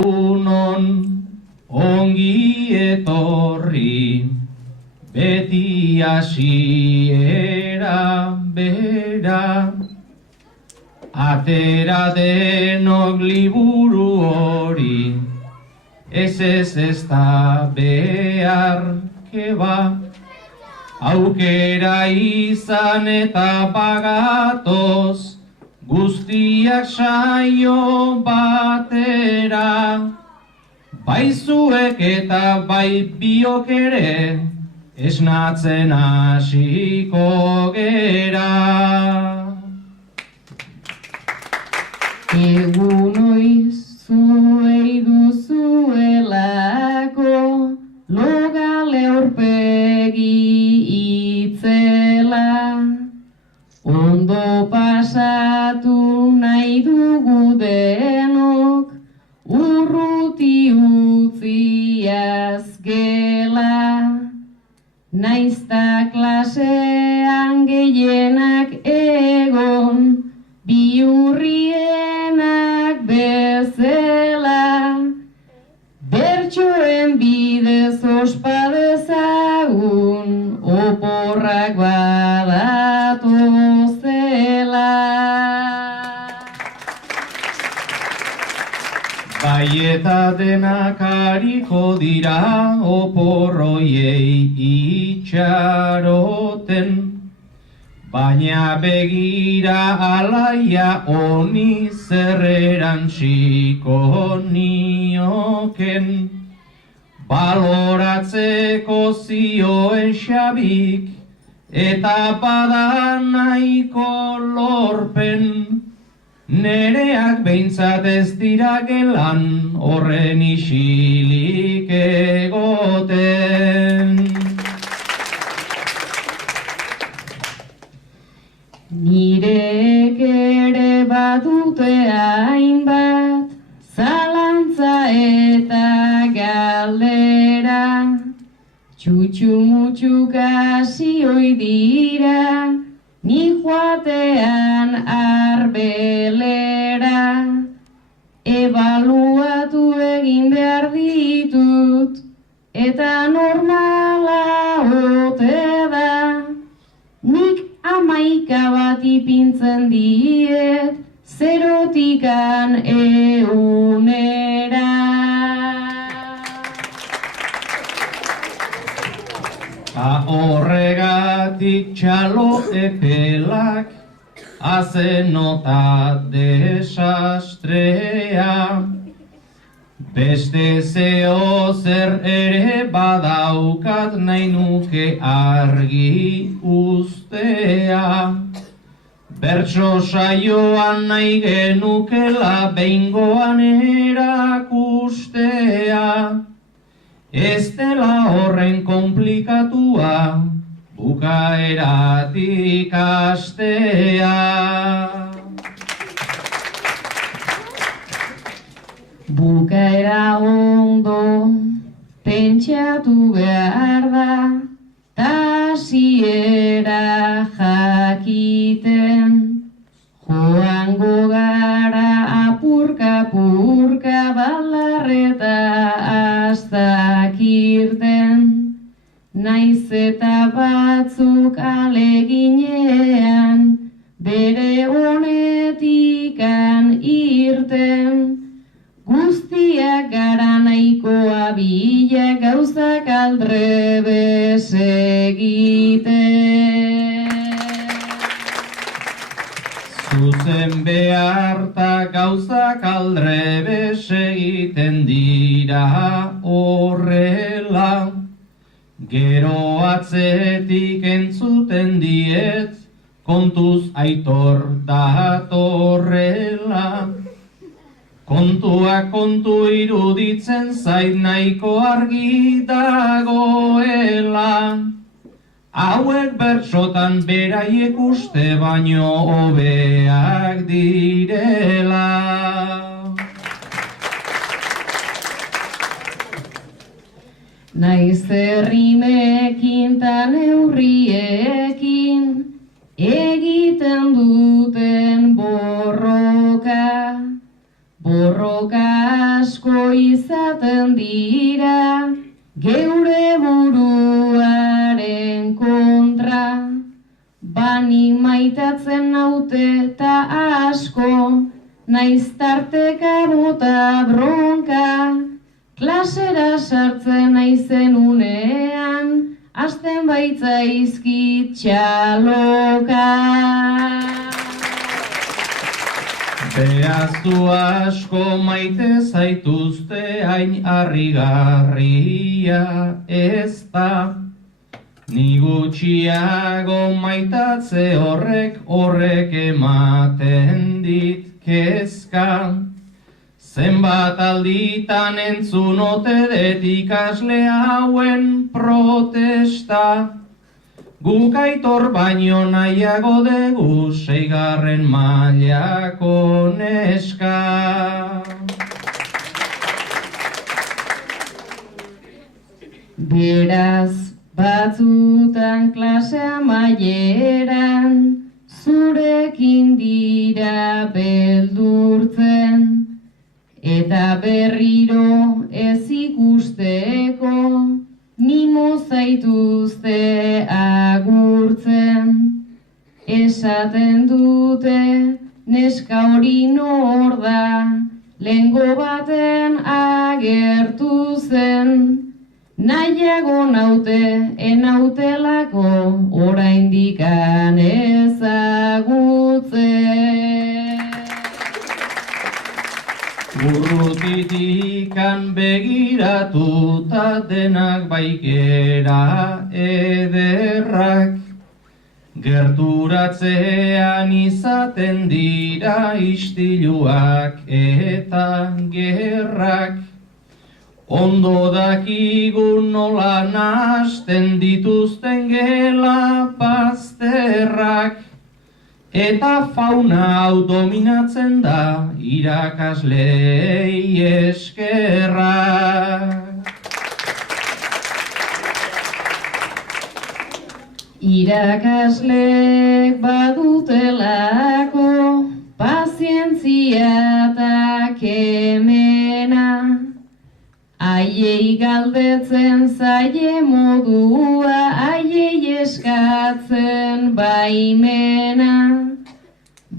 Unon ongi etorri, beti hasiera bera, atera denok liburu hori, ez da behar keba, aukera izan eta bagatoz, guztiak saio batera, bai zuek eta bai biok ere, esnatzen hasiko gera. Egun oiz zuei duzuelako, logale aurpegi itzela, ondo pasatu nahi dugu denok, urruti utziaz gela. Naizta klasean gehienak egon, biurrienak bezala, bertsoen bidez ospa dezagun, oporrak badatozela. Bai eta denak hariko dira oporroiei itxaroten, baina begira alaia honi zer erantsiko nioken, baloratzeko zioen Xabik eta bada nahiko lorpen, nereak behintzat ez dira gelan horren isilik egoten. Nirek ere badute hainbat, zalantza eta galdera, txutxu-mutxuk hasi ohi dira, ni joatean arbelera, ebaluatu egin behar ditut, eta normala ote da, nik 11 bat ipintzen diet, 0-tikan 100-era. Horregatik txalo epelak, hazen nota desastrea, beste zeo zer ere badaukat nahi nuke argi ustea, bertso saioan nahi genukela behingoan erakustea, ez dela horren konplikatua, bukaeratik hastea. Bukaera ondo pentsatu behar da, ta hasiera jakiten, joango gara apurka-purka balarreta astakirten, naiz eta batzuk aleginean bere honetikan irten, guztiak gara nahikoa bila gauzak aldrebes egiten. Zuzen beharta gauzak aldrebes egiten dira horrela, gero atzetik entzuten diet, kontuz aitor datorrela. Kontua kontu iruditzen zait nahiko argi dagoela, hauek bertsotan beraiek uste baino hobeak direla. Naiz errimekin ta neurriekin egiten duten borroka, borroka asko izaten dira, geure buruaren kontra. Bani maitatzen naute ta asko, naiz tarteka bota bronka. Klasera sartzen naizen unean, hasten baitzaizkit txaloka. Behaztu asko maite zaituzte hain harrigarria ez da. Ni gutxiago maitatze horrek ematen dit kezka. Zenbat alditan entzun ote det ikasle hauen protesta. Guk Aitor baino nahiago dugu 6. mailako neska. Beraz, batzutan klasea maieran, zurekin dira beldurtzen, eta berriro ez ikusteko, mimo zaituzte agurtzen. Esaten dute neska hori nor da, lehengo baten agertu zen. Nahiago naute, enautelako, oraindikan ezagutzen. Urrutitikan begiratuta denak baikera ederrak, gerturatzean izaten dira istiluak eta gerrak. Ondo dakigu nola nahasten dituzten gela bazterrak, eta fauna hau dominatzen da irakaslei eskerra. Irakaslek badutelako pazientzia eta kemena, haiei galdetzen zaie modua, haiei eskatzen baimena.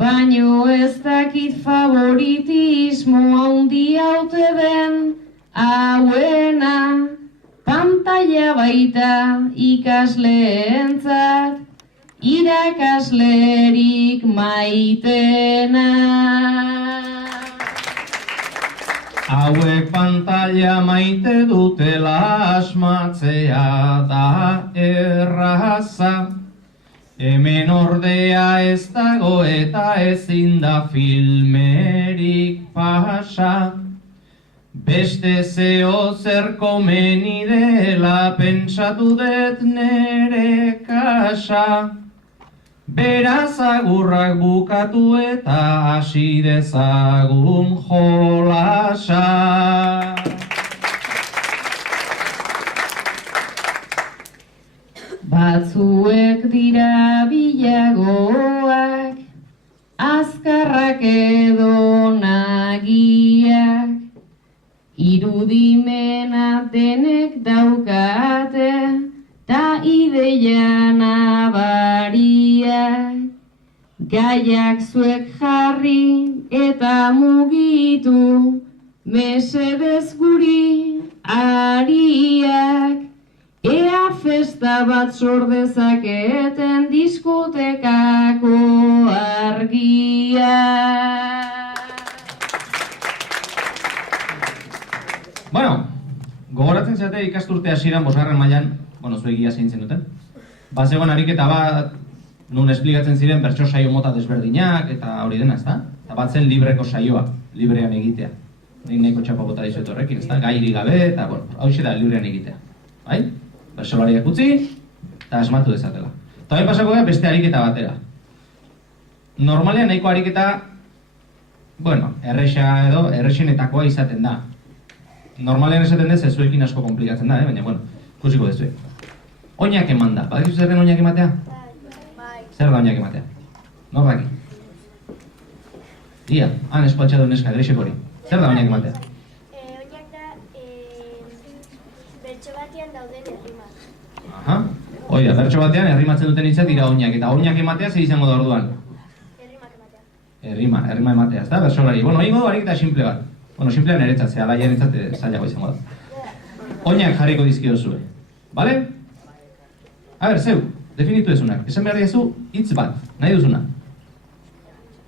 Baino ez dakit favoritismo handia ote den hauena, pantalla baita ikasleentzat, irakaslerik maitena. Hauek pantalla maite dutela asmatzea da erraza. Hemen ordea ez dago eta ezin da filmerik pasa. Beste zeo zer komeni dela pentsatu dut nere kasa. Beraz agurrak bukatu eta hasi dezagun jolasa. Batzuek dira bilagoak, azkarrak edo nagiak, irudimena denek daukate, ta ideia nabariak. Gaiak zuek jarri eta mugitu, mesedez guri ariak. Ea festa bat sordezaketen diskotekako argia. Bueno, gogoratzen zate ikasturte hasieran 5. mailan, zuek egia zein zenuten. Bazegoen ariketa bat, nun esplikatzen ziren bertso saio mota desberdinak eta hori dena, ezta? Eta bat zen libreko saioa, librean egitea. Nik nahiko txapa bota dizuet horrekin, ezta? Gairik gabe eta, hauxe da librean egitea. Bai? Bersolariak utzi, eta asmatu dezatela. Eta bai pasako da beste ariketa batera. Normalean nahiko ariketa, erresa edo, erresenetakoa izaten da. Normalean esaten dez, zuekin asko komplikatzen da, baina, ikusiko dezuek. Oinak eman da, badakizu zer den oinak ematea? Bai. Zer da oinak ematea? Norbaki? Ia, han espaltxatu neska, grisek hori. Zer da oinak ematea? Oinak da, bertso batean dauden errimak. Aha. Oida, bertso batean errimatzen duten hitzak dira oinak, eta oinak ematea ze izango da orduan? Errimak ematea. Errima ematea, ezta? Bersolari. Bueno, egingo du ariketa simple bat. Bueno, simplean eretzat, ze alaian etzat zailago izango da. Oinak jarriko dizkiozue. Bale? A ber, zeu, definitu ezunak. Esan behar diazu hitz bat, nahi duzuna.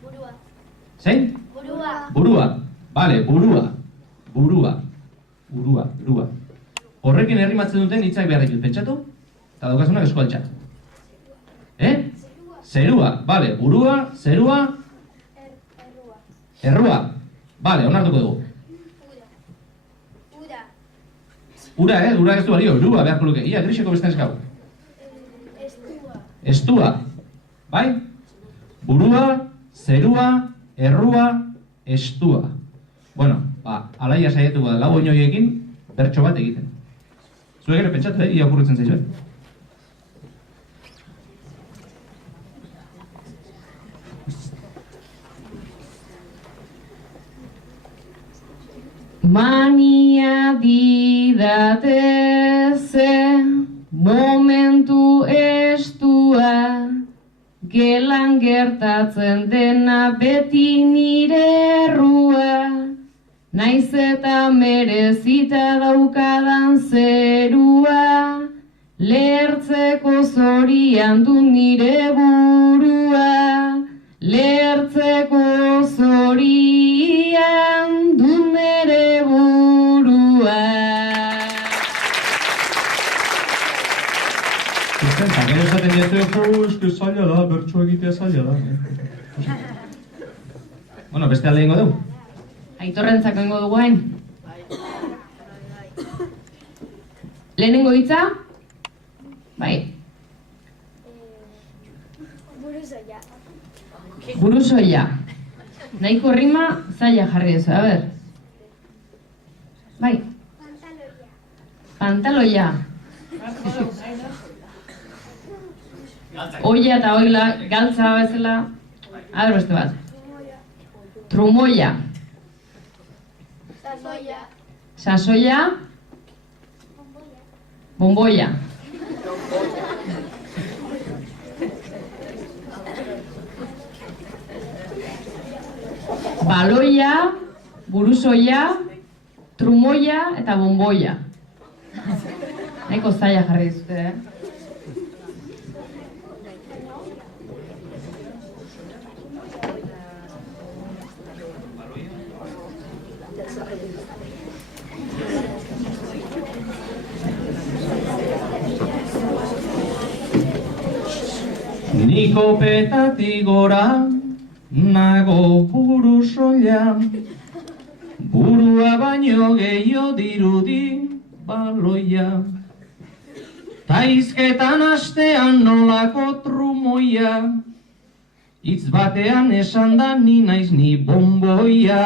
Burua. Zein? Burua. Burua. Bale, burua. Horrekin errimatzen duten hitzak behar ditut, pentsatu? Eta daukazunak eskualtxat. Zerua. Bale, burua, zerua, Errua. errua. Bale, onartuko dugu. Ura. Ura ez du balio, erua beharko luke. Ia, griseko beste eskau. Estua. Estua. Bai? Burua, zerua, errua, estua. Bueno, alaia saiatuko da lau oinoiekin bertso bat egiten. Zuek ere pentsatu, ia okurritzen zaizuen. Mania didateze momentu estua, gelan gertatzen dena beti nire errua, naiz eta merezita daukadan zerua, lehertzeko zorian du nire burua, lehertzeko zorian du nire burua. Eta gero esaten diatu, eske zaila da, bertso egitea zaila da. Bueno, beste alde ingo dugu. Aitorrentzako ingo dugu hain. Lehenengo hitza? Bai. Buruzoia. Buruzoia. Nahiko rima zaila jarri duzu, a ber. Bai. Pantaloia. Oia eta oila, galtza bezala. A ber beste bat. Trumoia. Sasoia. Sasoia. Bomboia. Baloia, buruzoia, trumoia eta bomboia. Nahiko zaila jarri dizute, Niko petatik gora, nago buruzoia, burua baino gehiago dirudi baloia. Taizketan astean nolako trumoia, hitz batean esan da ni naiz ni bomboia.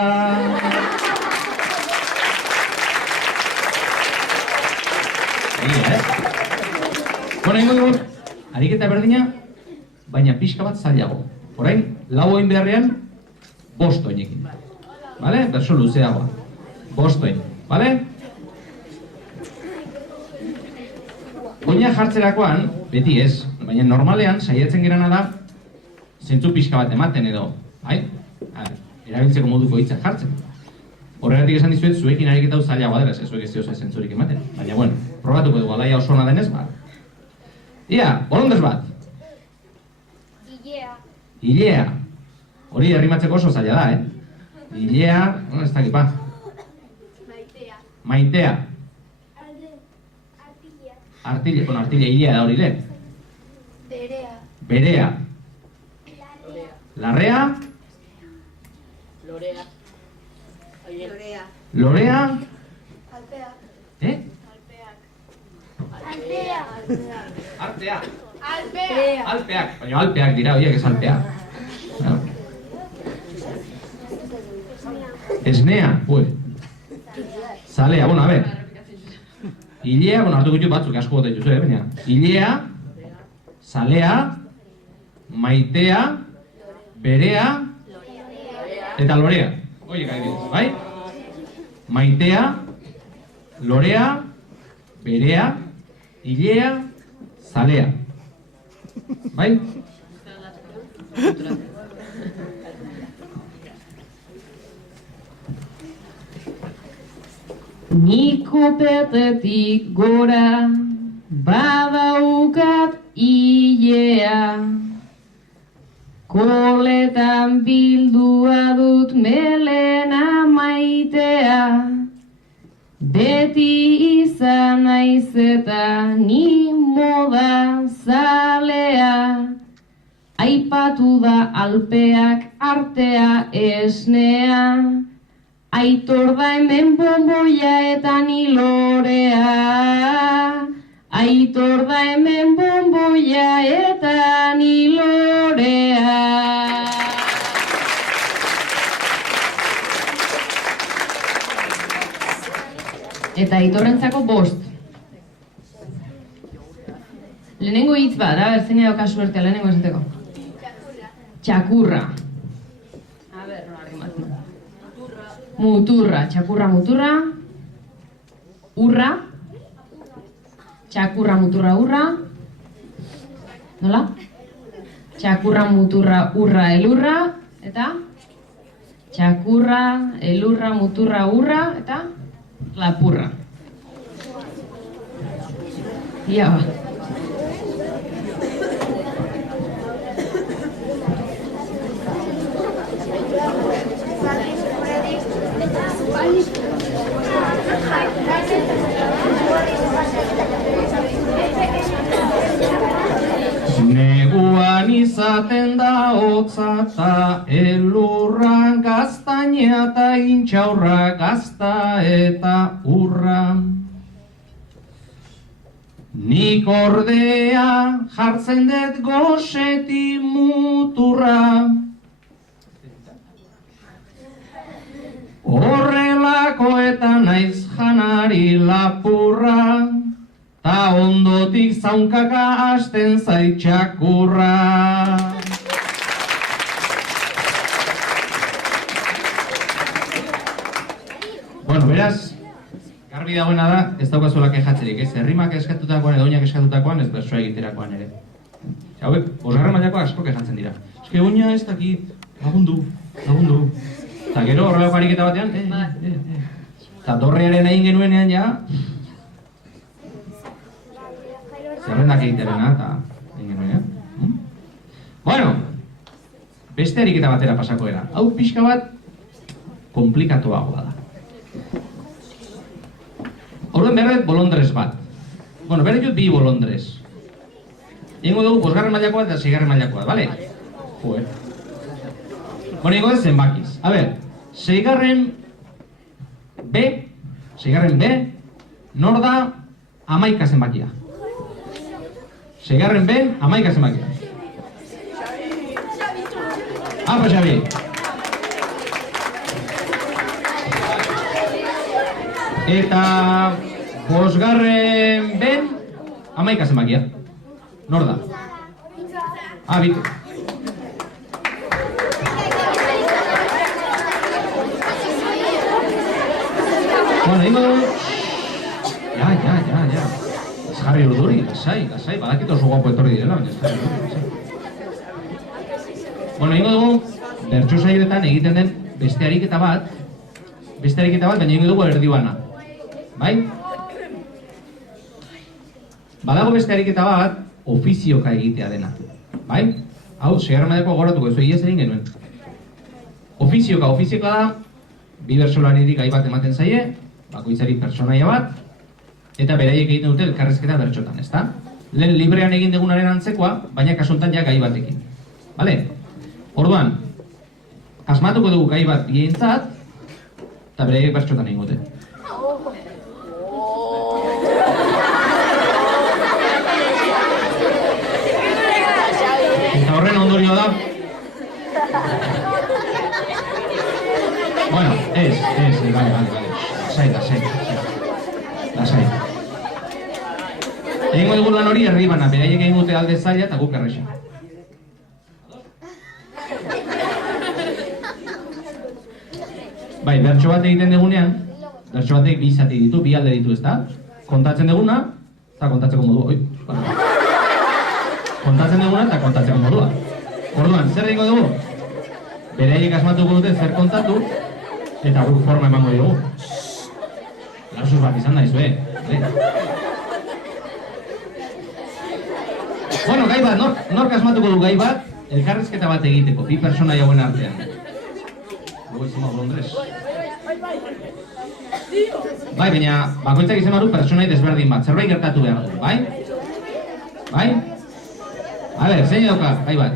Bueno, ingo dugu, ariketa berdina, baina pixka bat zailago. Orain, lau oin beharrean, 5 oinekin. Bale? Berso luzeagoa. 5 oin. Bale? Oina jartzerakoan, beti ez, baina normalean saiatzen gerana da zentzu pixka bat ematen edo, bai? Erabiltzeko moduko hitzak jartzen. Horregatik esan dizuet, zuekin ariketa hau zailagoa dela, zuek ez diosa zentzurik ematen. Baina, bueno, probatuko dugu, alaia oso ona denez, ba. Ia, bolondez bat. Ilea. Hori herrimatzeko oso zaila da, Ilea, ez dakit, ba. Maitea. Artilea, bueno, artilea, ilea da hori le. Berea. Larrea. Lorea. Alpeak. Baina alpeak dira, horiek ez alpeak. Esnea, zalea, bueno, a ver. Ilea, bueno, hartuko ditut batzuk asko bote dituzu, baina. Ilea, zalea, maitea, berea, eta lorea. Horiek ari dituz, bai? maitea, lorea, berea, ilea, zalea. Bai? Niko petetik gora badaukat ilea, koletan bildua dut melena maitea, beti izan naiz eta ni moda zalea, aipatu da alpeak artea esnea, aitor da hemen bonboia eta ni lorea. Aitor da hemen bonboia eta ni lorea. Eta aitorrentzako 5. Lehenengo hitz bat, a ber, zein dauka suertea lehenengo esateko. Txakurra. A ber, nola rimatzen. Muturra, txakurra, muturra. Urra. Txakurra, muturra, urra. Nola? Txakurra, muturra, urra, elurra. Eta? Txakurra, elurra, muturra, urra. Eta? Lapurra. Ia ba. Neguan izaten da hotza ta elurra, gaztaina eta intxaurra, gazta eta urra. Nik ordea jartzen dut goseti muturra, horrelako eta naiz janari lapurra, ta ondotik zaunkaka hasten zait txakurra. Bueno, beraz, garbi dagoena da, ez daukazuela kexatzerik, ez? Errimak eskatutakoan edo oinak eskatutakoan ez bersoa egiterakoan ere. Hauek, 5. mailakoak asko kexatzen dira. Eske oina ez dakit, lagundu. Eta gero horrelako ariketa batean, eta dorrearen egin genuenean ja, zerrendak egiterena eta egin genuenean. Bueno, beste ariketa batera pasako era. Hau pixka bat komplikatuagoa da. Horren berret bolondrez bat. Bueno, berret jut 2 bolondrez. Egingo dugu 5. mailakoa eta 6. mailakoa, bale? Joder. Bueno, egingo dut zenbakiz. A ber, 6. B, nor da 11 zenbakia. 6. B, 11 zenbakia. Apa, Xavi. Eta 5. B, 11 zenbakia. Nor da? Ah, Bitu. Bueno, ingo dugu... Ja. Ez jarri urduri, lasai, badakit oso guapo etorri direla, baina ez jarri urduri, lasai. Bueno, ingo dugu, bertso saioetan egiten den beste ariketa bat, baina ingo dugu erdi bana. Bai? Badago beste ariketa bat, ofizioka egitea dena. Bai? Hau, 6. mailako goratuko, ez iaz egin genuen. Ofizioka da, 2 bertsolaririk gai bat ematen zaie, bakoitzari pertsonaia bat, eta beraiek egiten dute elkarrezketa bertxotan, ezta? Lehen librean egin degunaren antzekoa, baina kasuntan ja gai batekin. Bale? Orduan, asmatuko dugu gai bat bientzat, eta beraiek bertxotan egin dute. Eta horren ondorio da... Bueno, vale. Lasai. Egingo dugu lan hori erdi bana, beraiek egin dute alde zaila eta guk erresa. Bai, bertso bat egiten degunean, bertso batek bi zati ditu, bi alde ditu, ezta? Kontatzen duguna, eta kontatzeko modua. Kontatzen duguna eta kontatzeko modua. Orduan, zer egingo dugu? Beraiek asmatuko dute zer kontatu, eta guk forma emango dugu. Lausuz bat izan daizue, Bueno, gai bat, nork asmatuko du gai bat, elkarrizketa bat egiteko, bi pertsona jauen artean. Goizima Londres. Bai, baina bakoitzak izan badu pertsonai desberdin bat, zerbait gertatu behar du, bai? Bai? A ber, zein dauka, gai bat?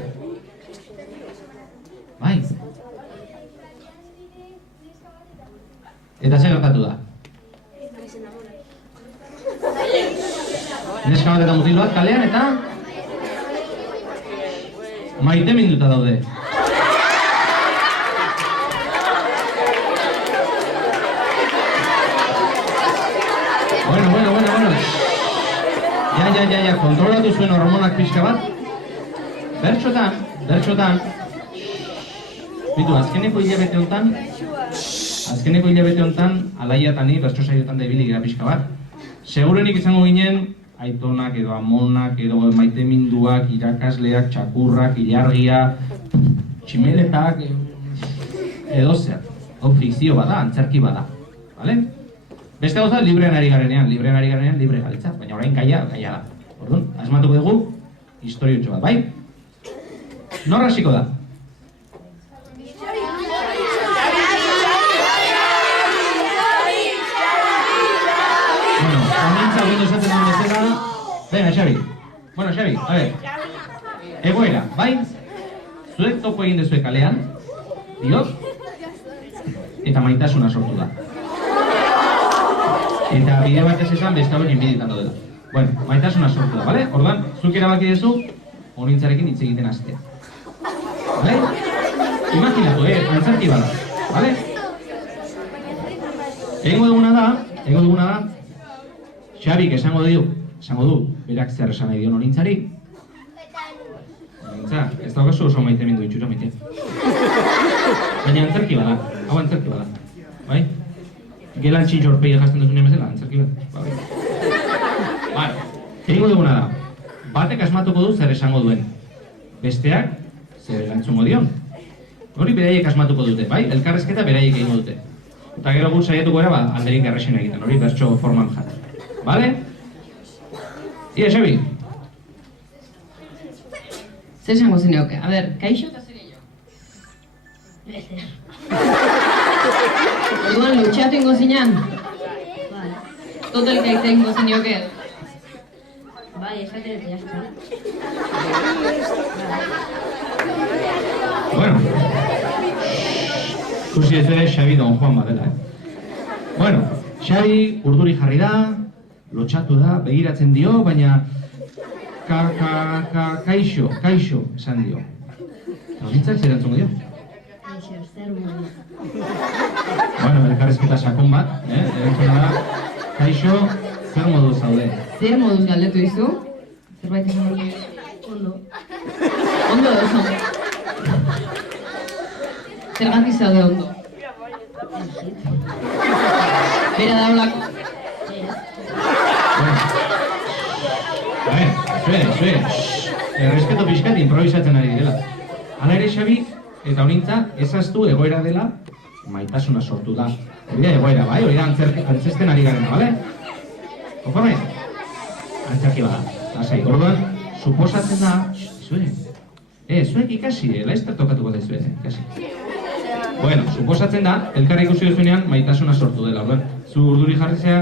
Bai? Eta zer gertatu da? Neska bat eta mutil bat kalean eta maite minduta daude. Bueno. Ja, kontrolatu zuen hormonak pixka bat. Bertxotan. Bitu, azkeneko hilabete hontan, Alaia eta ni bertso saiotan da ibili gira pixka bat. Segurenik izango ginen, aitonak edo amonak edo maiteminduak, irakasleak, txakurrak, ilargia, tximeletak, edo zer. Hau fikzio bada, antzerki bada. Bale? Beste gauza, librean ari garenean, libre galitza, baina orain gaia da. Orduan, asmatuko dugu, historiotxo bat, bai? Nor hasiko da? Bueno, honintza ogindu esaten duen bezala. Venga, Xabi. Bueno, Xabi, a ver. Egoera, bai? Zuek topo egin dezue kalean, diot, eta maitasuna sortu da. Eta bide batez esan beste hau inbiditando dela. Bueno, maitasuna sortu da, bale? Orduan, zuk erabaki dezu, honintzarekin hitz egiten hastea. Bale? Imaginatu, antzerki bada, bale? Egingo duguna da, Xabik esango du, berak zer esan nahi dion honintzari. Honintza, ez daukazu oso maitemindu itxura mitea. Baina antzerki bada, hau antzerki bada, bai? Gelan txintxorpegi jazten duzunean bezala, antzerki bat. Vale, egingo duguna da, batek asmatuko du zer esango duen. Besteak, zer erantzungo dion. Hori beraiek asmatuko dute, bai? Elkarrezketa beraiek egingo dute. Eta gero gut saiatuko era, alderik errexen egiten, hori bertso forman jarri. Bale? Ia, Xabi? Zer esango zeneoke? A ber, kaixo eta zer gehiago? Orduan, lutxatu ingo zinean? Total kaita ingo zeneoke? Bai, esate dut, jazta. Bueno. Ikusi ez ere, Xabi Don Juan badela, Bueno, Xabi urduri jarri da, lotxatu da, begiratzen dio, baina kaixo esan dio. Honintzak zer erantzungo dio? Kaixo, zer modu. Bueno, elkarrezketa sakon bat, erantzuna da, kaixo, zer moduz zaude? Zer moduz galdetu dizu? Zerbait esan dut? Ondo. Ondo oso. Zergatik zaude ondo? Bera da holako. Zue, errespeto pixkat improvisatzen ari dela. Hala ere, Xabi, eta honintza, ezaztu egoera dela, maitasuna sortu da. Hori da egoera, bai? Hori da antzesten ari garena, bale? Konforme? Antzerki bada, lasai. Orduan, suposatzen da, zuek ikasi, laizter tokatuko da zuek, ikasi. Bueno, suposatzen da, elkarra ikusi duzunean, maitasuna sortu dela. Orduan, zu urduri jarrizea,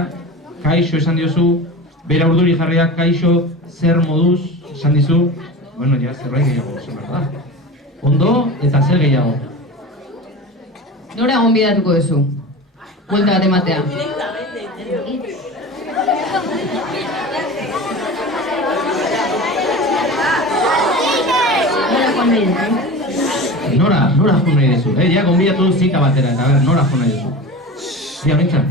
kaixo esan diozu, bera urduri jarriak kaixo, zer moduz, esan dizu, bueno, ja, zerbait gehiago, esan behar da. Ondo eta zer gehiago. Nora gonbidatuko duzu? Buelta bat ematea. Nora jo nahi duzu, ja gonbidatu du zika batera, eta ber, nora jo nahi duzu. Ia, bintzan.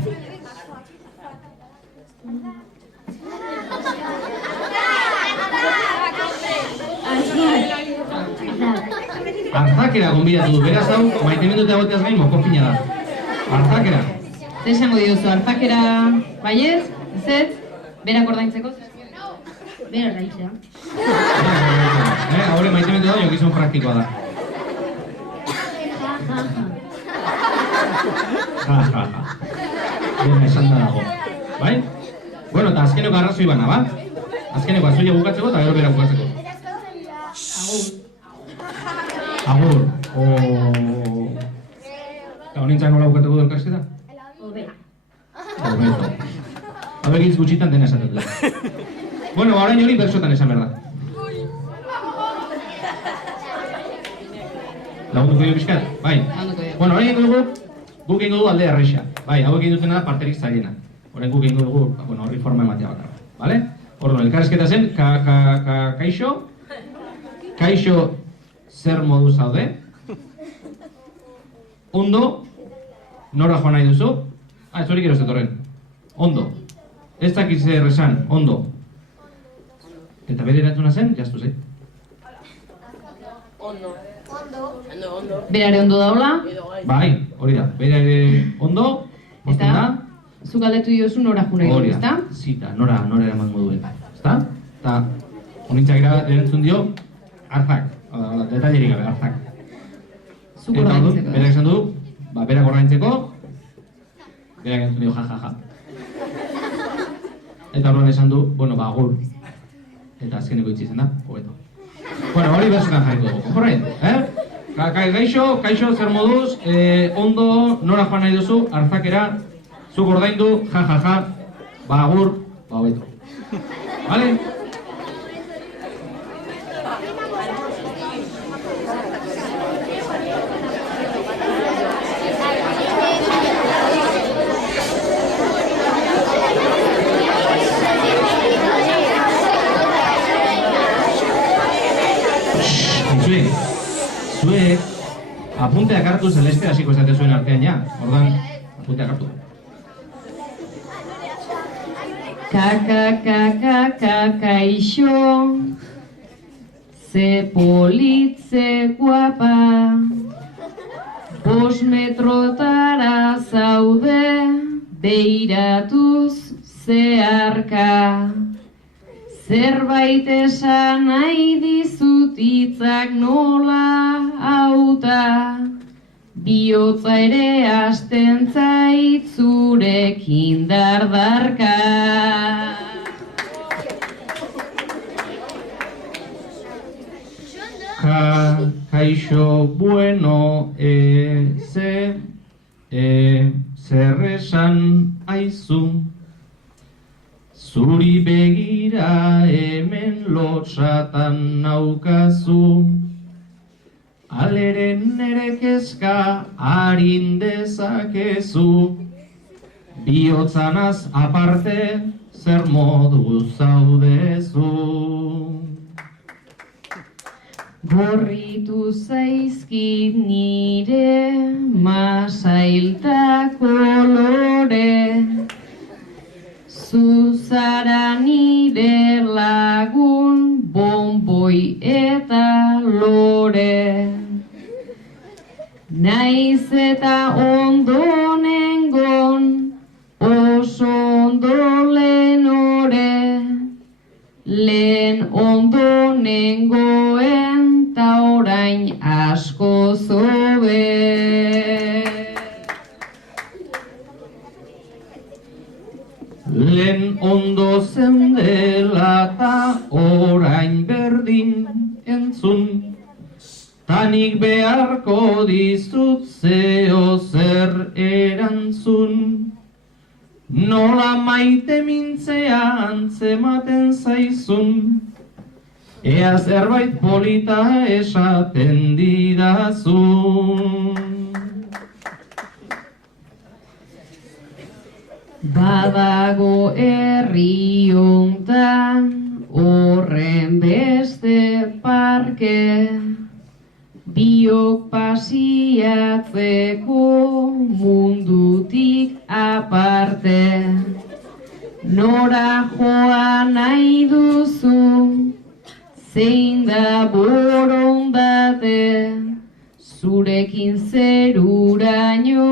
Artakera gonbidatu du, beraz hau, maitemindu eta goteaz gain mokofina da. Artakera. Zer esango diozu, hartakera baiez, ezetz, berak ordaintzeko? Bera raitzea. Haure maitemendu da, jokizun praktikoa da. Ja. Dena esan da dago. Bai? Bueno, eta azkeneko arrazoi bana, ba? Azkeneko azoia bukatzeko eta gero bera bukatzeko. Agur. Eta honintzak nola bukatuko du elkarrizketa? Hobeto. Hobeto. Haber hitz gutxitan dena esaten du. Bueno, orain hori bersotan esan behar da. Lagunduko dio pixkat? Bai. Lagunduko dio. Bueno, orain egin dugu, guk egin dugu alde erresa. Bai, hauek egin dutena da parterik zailena. Orain guk egin dugu, bueno, horri forma ematea bakarra. Vale? Orduan, elkarrizketa zen, kaixo zer modu zaude? Ondo, nora joan nahi duzu? Ez hori gero zetorren. Ondo. Ez dakit zer esan, ondo. Eta bere erantzuna zen, jaztu zei. Berare ondo daula, Bai, hori da. Bere ondo, posten eta da. zuk galdetu diozu nora juna egin, Hori ezta? da, zita, nora eramango duen. Ezta? Eta honintzak erantzun dio, hartzak. Detailerik gabe, hartzak. Zuk Eta ordaintzeko. berak esan du, berak ordaintzeko, berak erantzun dio, ja. Eta orduan esan du, bueno, agur. Eta azkeneko itzi zen da, hobeto. Bueno, hori bersutan jarriko dugu, konforme, Kaixo, zer moduz, ondo, nora joan nahi duzu, hartzakera, zuk ordaindu, ja, agur, hobeto. Vale? Zuek, apunteak hartu Celeste hasiko esate zuen artean ja. Ordan, apunteak hartu. Kaixo, ze politze guapa, 5 metrotara zaude, beiratuz zeharka. Zerbait esan nahi dizut hitzak nola hauta, bihotza ere hasten zait zurekin dardarka. Kaixo, bueno, zer esan aizu, zuri begira hemen lotsatan naukazu, aleren nere kezka harin dezakezu, bihotzanaz aparte zer modu zaudezu. Gorritu zaizkit nire masailta kolore, zuzara nire lagun bonboi eta lore. Naiz eta ondo nengon, oso ondo lehen ondo nengoen ta orain asko zobe. Lehen ondo zendela ta orain berdin entzun, tanik beharko dizut zeo zer erantzun. Nola maite mintzea antzematen zaizun, ea zerbait polita esaten didazun. Badago herri hontan horren beste parke, biok pasiatzeko mundutik aparte. Nora joan nahi duzu, zein da borondate, zurekin zeruraino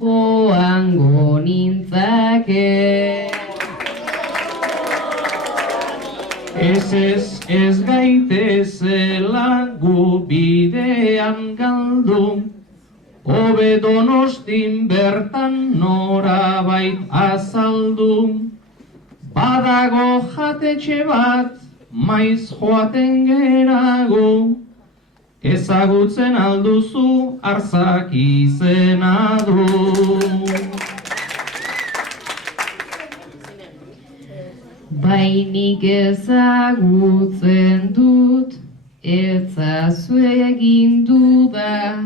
joango nintzake. Ez gaitezela gu bidean galdu, hobe Donostin bertan norabait azaldu. Badago jatetxe bat, maiz joaten gerago, ezagutzen alduzu Arzak izena du. Bainik ezagutzen dut, etzazu egin duda,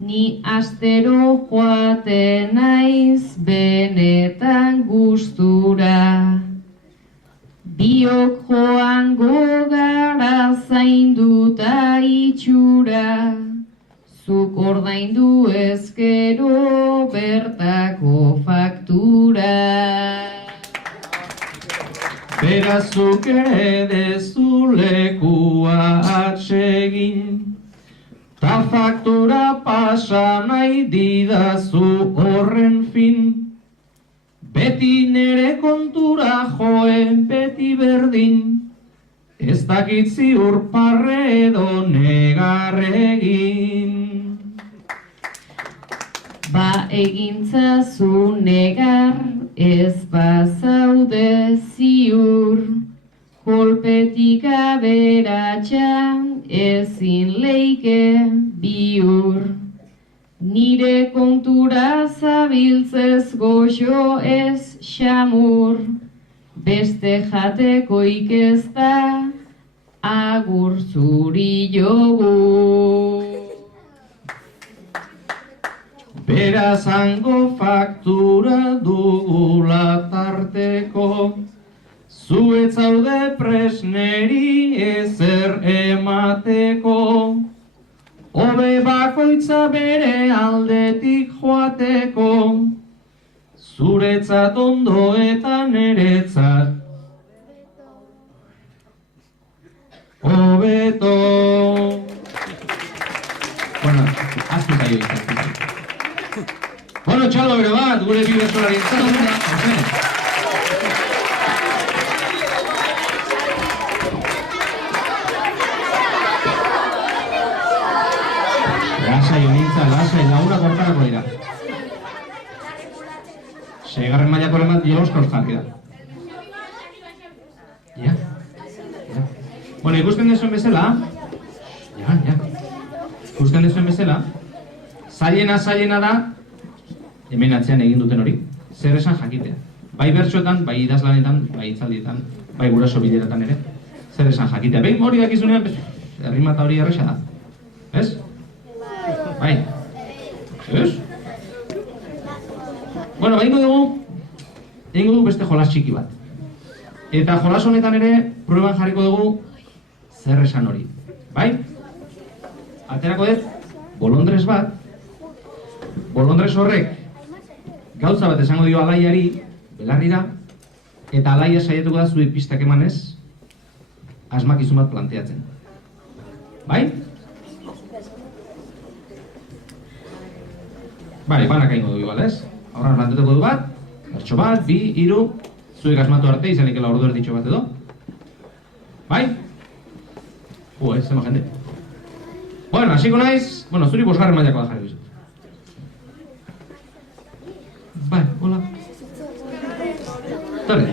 ni astero joaten naiz benetan gustura. Biok joango gara zainduta itxura, zuk ordaindu ezkero bertako faktura. Berazuk edezu lekua atsegin, ta faktura pasa nahi didazu horren fin. Beti nere kontura joen beti berdin, ez dakit ziur parre edo negarregin. Ba egintzazu negar, ez bazaude ziur, kolpetik aberatsa ezin leike bihur. Nire kontura zabiltzez goxo ez xamur, beste jatekoik ez da agur zuri jogur. Beraz hango faktura dugula tarteko, zu ez zaude presneri ezer emateko, hobe bakoitza bere aldetik joateko, zuretzat ondo eta neretzat hobeto. Bueno, aztu zaio izan. Bueno, txalo bere bat, gure bi bertsolari entzat. Lasai honintza, lasai, laura kortarako dira. Seigarren mailako lemat Jeloskor jarri da. Ja. Bueno, ikusten dezuen bezala, ikusten dezuen bezala, zailena da, hemen atzean egin duten hori, zer esan jakitea. Bai bertsoetan, bai idazlanetan, bai hitzaldietan, bai guraso bileratan ere, zer esan jakitea. Behin hori dakizunean, errimata hori erresa da. Ez? Bai. Ez? Bueno, egingo dugu beste jolas txiki bat. Eta jolas honetan ere, proban jarriko dugu zer esan hori. Bai? Aterako dut, bolondres bat, bolondres horrek gauza bat esango dio alaiari, belarrira, eta alaia saiatuko da zuen pistak emanez, asmakizun bat planteatzen. Bai? Bale, banak egingo du igual, ez? Horra planteatuko du bat, bertso bat, 2, 3, zuek asmatu arte, izanikela ordu erditxo bat edo. Bai? Zema jende. Bueno, hasiko naiz, zuri 5. mailako da jarri bizut. Bai, hola. Torre.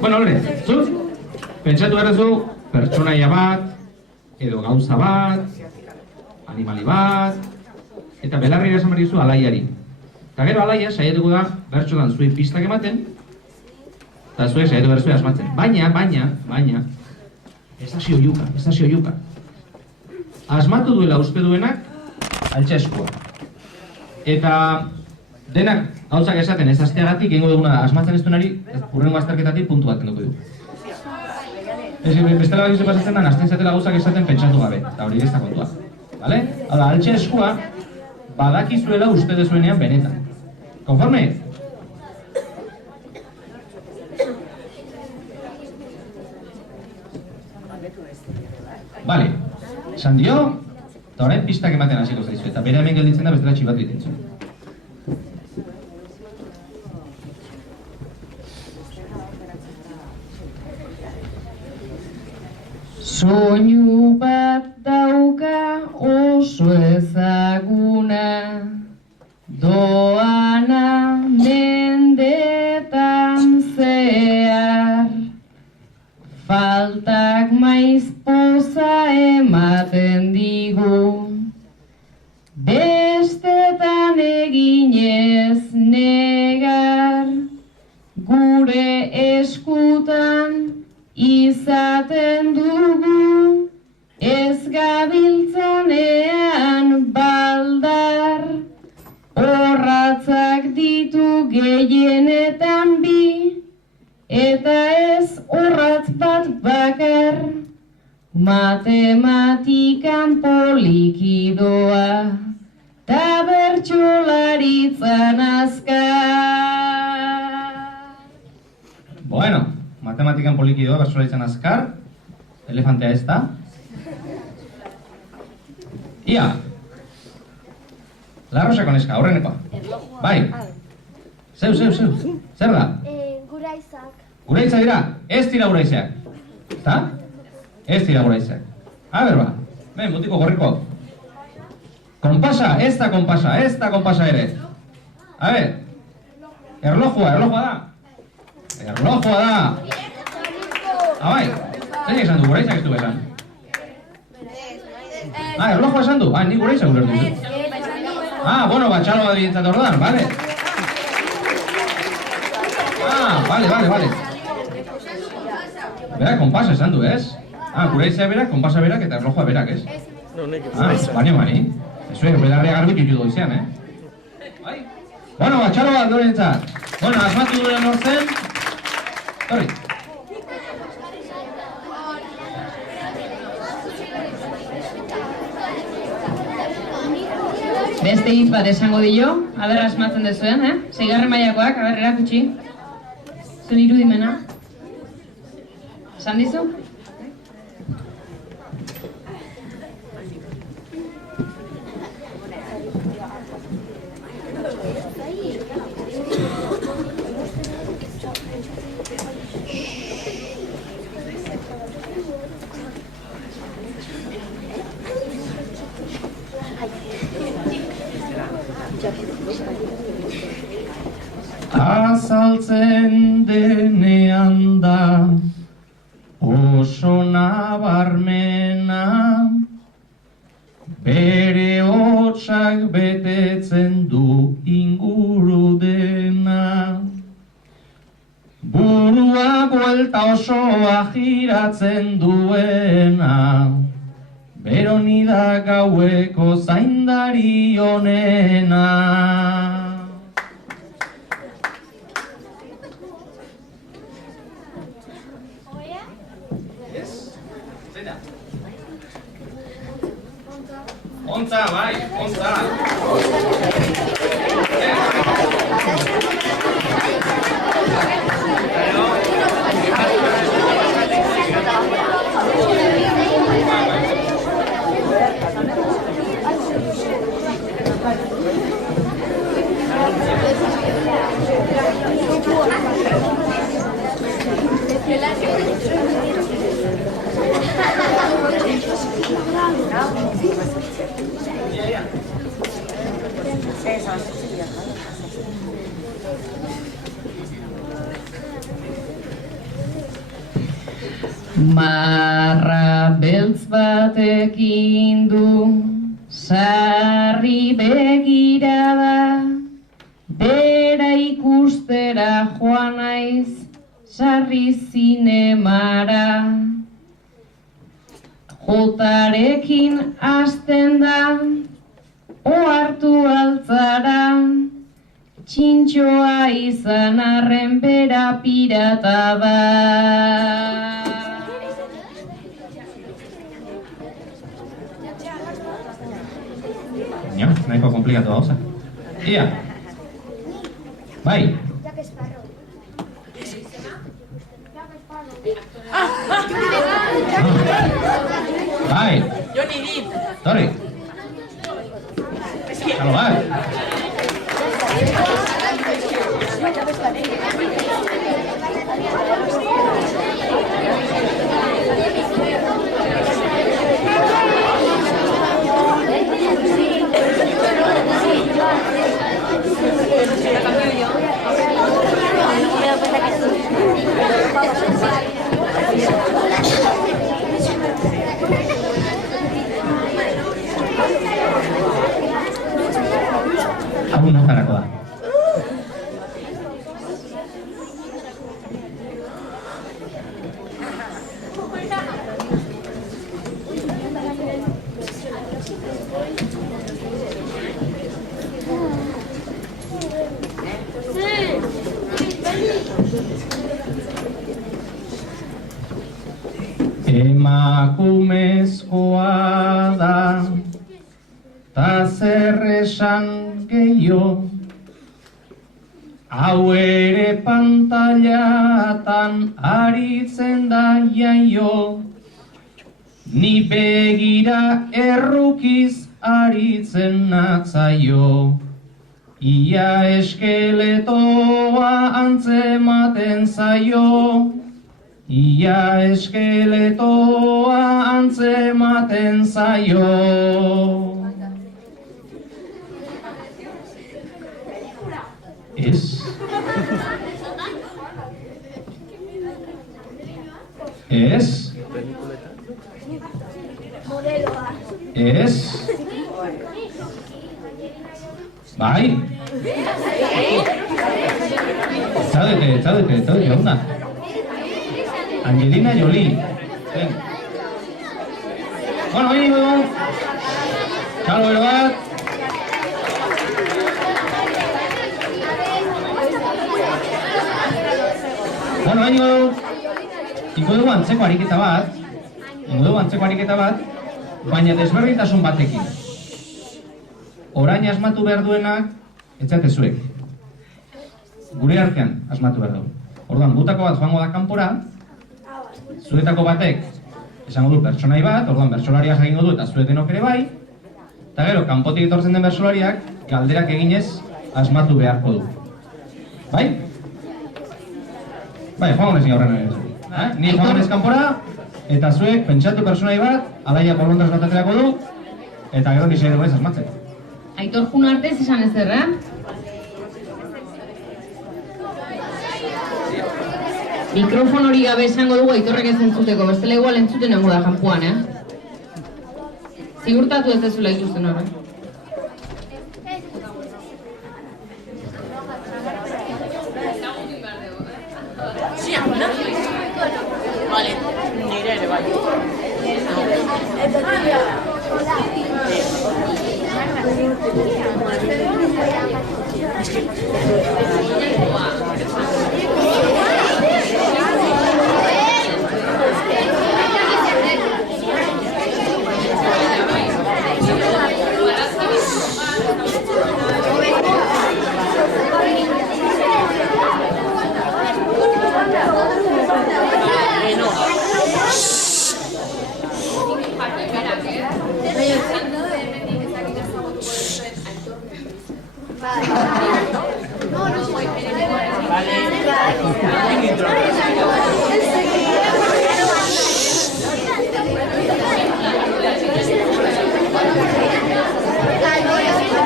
Bueno, lore, zut, pentsatu errezu pertsonaia bat, edo gauza bat, animali bat, eta belarrira esan behar dizu alaiari. Eta gero alaia saiatuko da bertxotan zuen pistak ematen, eta zuek saiatu behar zuen asmatzen. Baina, ez hasi oiuka. Asmatu duela uste duenak, altxa eskua. Eta denak gauzak esaten ez hasteagatik, egingo duguna asmatzen ez duenari, hurrengo azterketatik puntu bat kenduko dugu. Bestela bakizu pasatzen da, hasten zatela gauzak esaten pentsatu gabe, eta hori ez da kontua. Bale? Hala, altxa eskua, badakizuela uste dezuenean benetan. Konforme? Esan dio, eta orain pistak ematen hasiko zaizu, eta bere hemen gelditzen da bestela txibatu ditentzu. Soinu bat dauka oso ezaguna, doana mendetan zehar, faltak maiz poza ematen digu, bestetan eginez negar, gure eskutan izaten dugu, ez gabiltzanean baldar, orratzak ditu gehienetan bi, eta ez orratz bat bakar, matematikan poliki doa, ta bertsolaritzan azkar. Bueno, matematikan poliki doa, bertsolaritzan azkar, elefantea ez da. Ia, La Rosa koneska, aurrenekoa. Bai, zeu, zer da? Guraizak. Guraitza dira, ez dira guraizeak. Ezta? Ez dira guraizeak. A ber ba, ben, mutiko gorriko. Konpasa, ez da konpasa ere. A ber, erlojua da. Erlojua da. Bai, zein esan du, guraitzak ez du esan. Erlojua esan du, ni guraitzak ulertu du. Bueno, txalo bat bientzat orduan, vale. Vale. Berak, konpasa esan du, ez? Guraitzea berak, konpasa berak eta erlojua berak, ez? Bani. Ezue, belarria garbitu ditu doizean, Bai? Bueno, txalo bat dorentzat. Bueno, asmatu duen horzen. Torri. Beste hitz bat esango dio, aber asmatzen dezuen, Seigarren mailakoak, aber erakutsi. Zuen irudimena. Esan dizu? Azaltzen denean da oso nabarmena, bere hotsak betetzen du inguru dena. Burua buelta osoa giratzen duena, beroni da gaueko zaindari honena. Ontza, bai, ontza. Marra beltz batekin du sarri begirada, bera ikustera joan naiz sarri zinemara. Jotarekin hasten da, ohartu altzara, txintxoa izan arren bera pirata da. Nahiko komplikatu gauza. Ia. Bai. Jack Sparrow. Bai. Joni dit. Torri. Halo, bat. Hau notarako da. Emakumezkoa da, ta zer esan gehiago, hau ere pantailatan aritzen da jaio, ni begira errukiz aritzen natzaio, ia eskeletoa antzematen zaio, ia eskeletoa antzematen zaio. Ez? Ez? Ez? Bai? Zaudete, onda? Angelina Jolie. Ven. Bueno, venimos. Txalo, bero bat. Bueno, venimos. Ingo dugu antzeko ariketa bat, baina desberdintasun batekin. Orain asmatu behar duenak, etxate zuek. Gure artean asmatu behar dugu. Orduan, gutako bat joango da kanpora, zuetako batek esango du pertsonai bat, orduan bertsolariak egingo du eta zuetenok ere bai, eta gero, kanpotik etortzen den bertsolariak galderak eginez asmatu beharko du. Bai? Bai, joango nezin aurren ere. Ni joango nez kanpora, eta zuek pentsatu pertsonai bat, alaia bolondraz bat aterako du, eta gero nizai dugu ez asmatzen. Aitor jun artez izan ez zer, Mikrofon hori gabe esango dugu Aitorrek ez entzuteko, bestela igual entzuten nengo da kanpoan, Zigurtatu ez dezula ikusten horre. Vale, nire ere bai.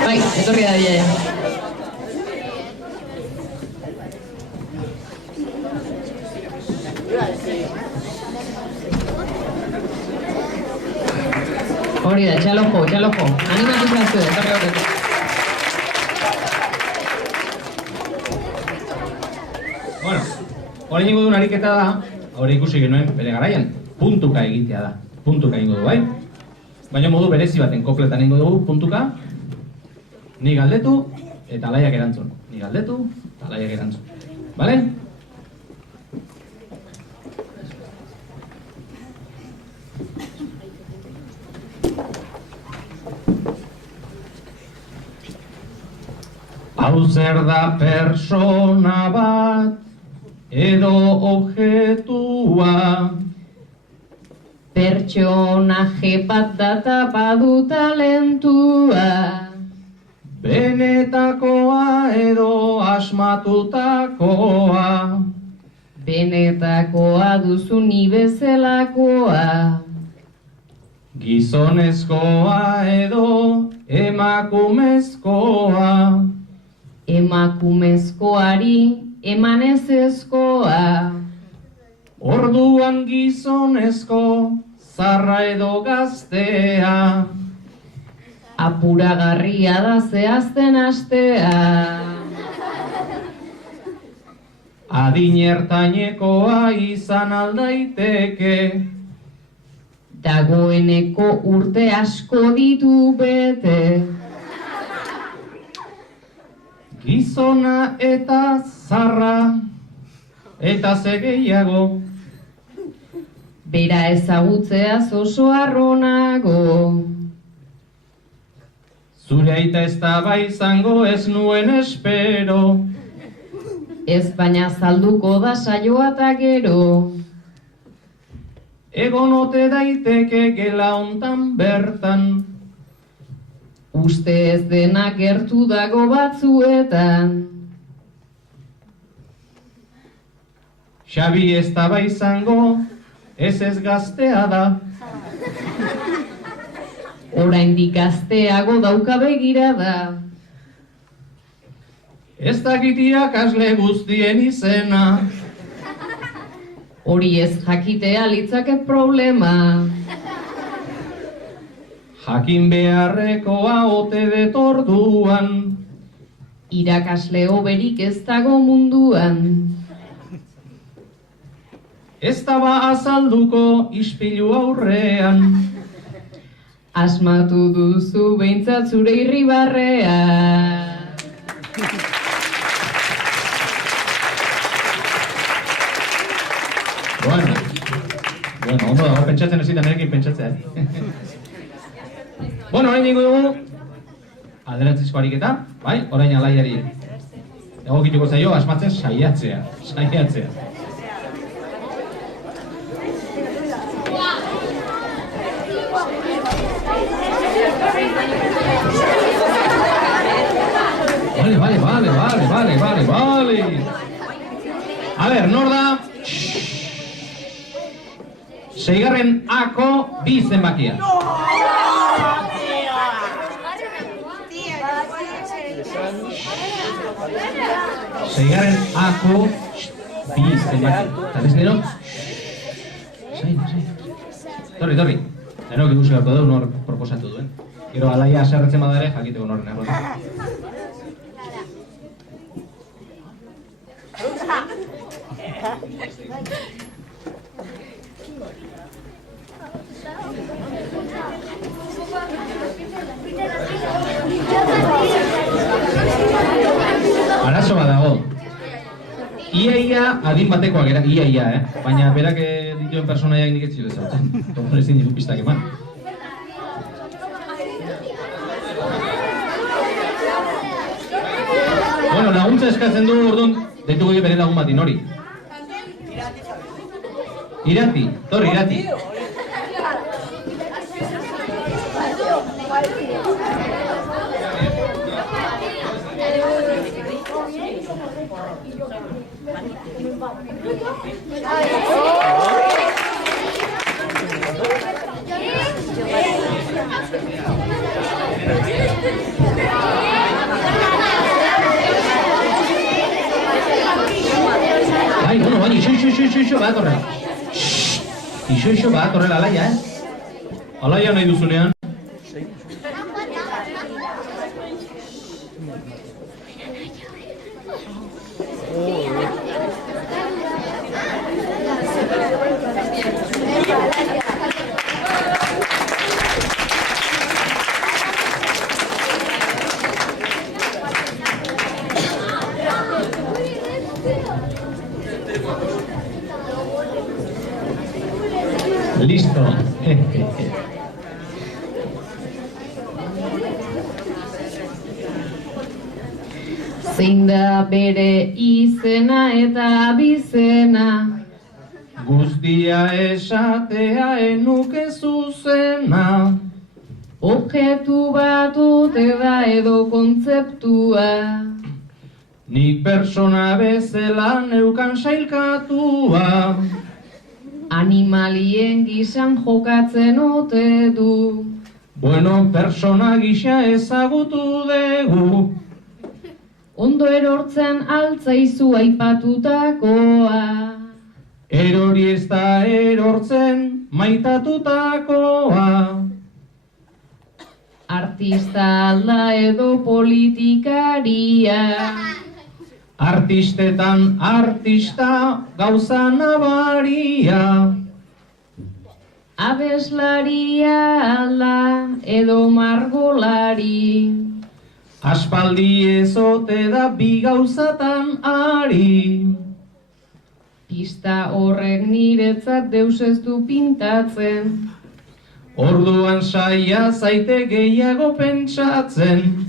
Bai, etorri da bila ja. Hori da, txalojo. Animatu zaztu, etorri horretu. Bueno, hori ingo duen ariketa da, hori ikusi genuen bere garaian, puntuka egitea da. Puntuka ingo du, bai? Baina modu berezi baten kopletan ingo dugu, puntuka. Ni galdetu eta alaiak erantzun. Ni galdetu eta alaiak erantzun. Bale? Hau zer da persona bat edo objetua, Pertsonaje bat data badu talentua. Benetakoa edo asmatutakoa. Benetakoa duzu ni bezalakoa. Gizonezkoa edo emakumezkoa. Emakumezkoari emanezezkoa. Orduan gizonezko, zarra edo gaztea. Apuragarria da zehazten astea. Adin ertainekoa izan aldaiteke. Dagoeneko urte asko ditu bete. Gizona eta zarra, eta ze gehiago. Bera ezagutzeaz oso arronago. Zure aita ez da bai izango ez nuen espero. Ez baina zalduko da saioa eta gero. Egon ote daiteke gela hontan bertan. Uste ez dena gertu dago batzuetan. Xabi ez da bai izango, ez gaztea da. Oraindik gazteago dauka begirada. Ez dakit irakasle guztien izena. Hori ez jakitea litzake problema. Jakin beharrekoa ote detorduan. Irakasle hoberik ez dago munduan. Ez da ba azalduko ispilu aurrean. Asmatu duzu behintzat zure irribarrea. Bueno, ondo dago pentsatzen ez zidan erekin pentsatzea. Bueno, orain dingo dugu alderantzizko ariketa, bai? Orain alaiari egokituko zaio asmatzen saiatzea. Vale. A ver, nor da? Seigarren ako bi zenbakia. Seigarren ako bi zenbakia. Eta bezero? Torri. Denok ikusi beharko du nor proposatu duen. Gero alaia aserretzen badare jakiteko norren egon. Arazo bat dago. Ia adin batekoak era, ia, baina berak dituen personaiak nik ez zio dezatzen. Tonton ezin ditu pistak eman. Bueno, laguntza eskatzen du orduan, deituko bere lagun bati, nori? Irati, torri, Irati. Bai, ixo, bat horrela. Ixo, bat horrela, alaia, Alaia nahi duzunean. Listo. Zein da bere izena eta abizena? Guztia esatea enuke zuzena. Objektu bat ote da edo kontzeptua. Nik persona bezala neukan sailkatua. Animalien gisan jokatzen ote du. Bueno, persona gisa ezagutu dugu. Ondo erortzen altzaizu aipatutakoa. Erori ez da erortzen maitatutakoa. Artista alda edo politikaria. Artistetan artista gauza nabaria. Abeslaria alda edo margolari. Aspaldi ezote da bi gauzatan ari. Pista horrek niretzat deus ez du pintatzen. Orduan saia zaite gehiago pentsatzen.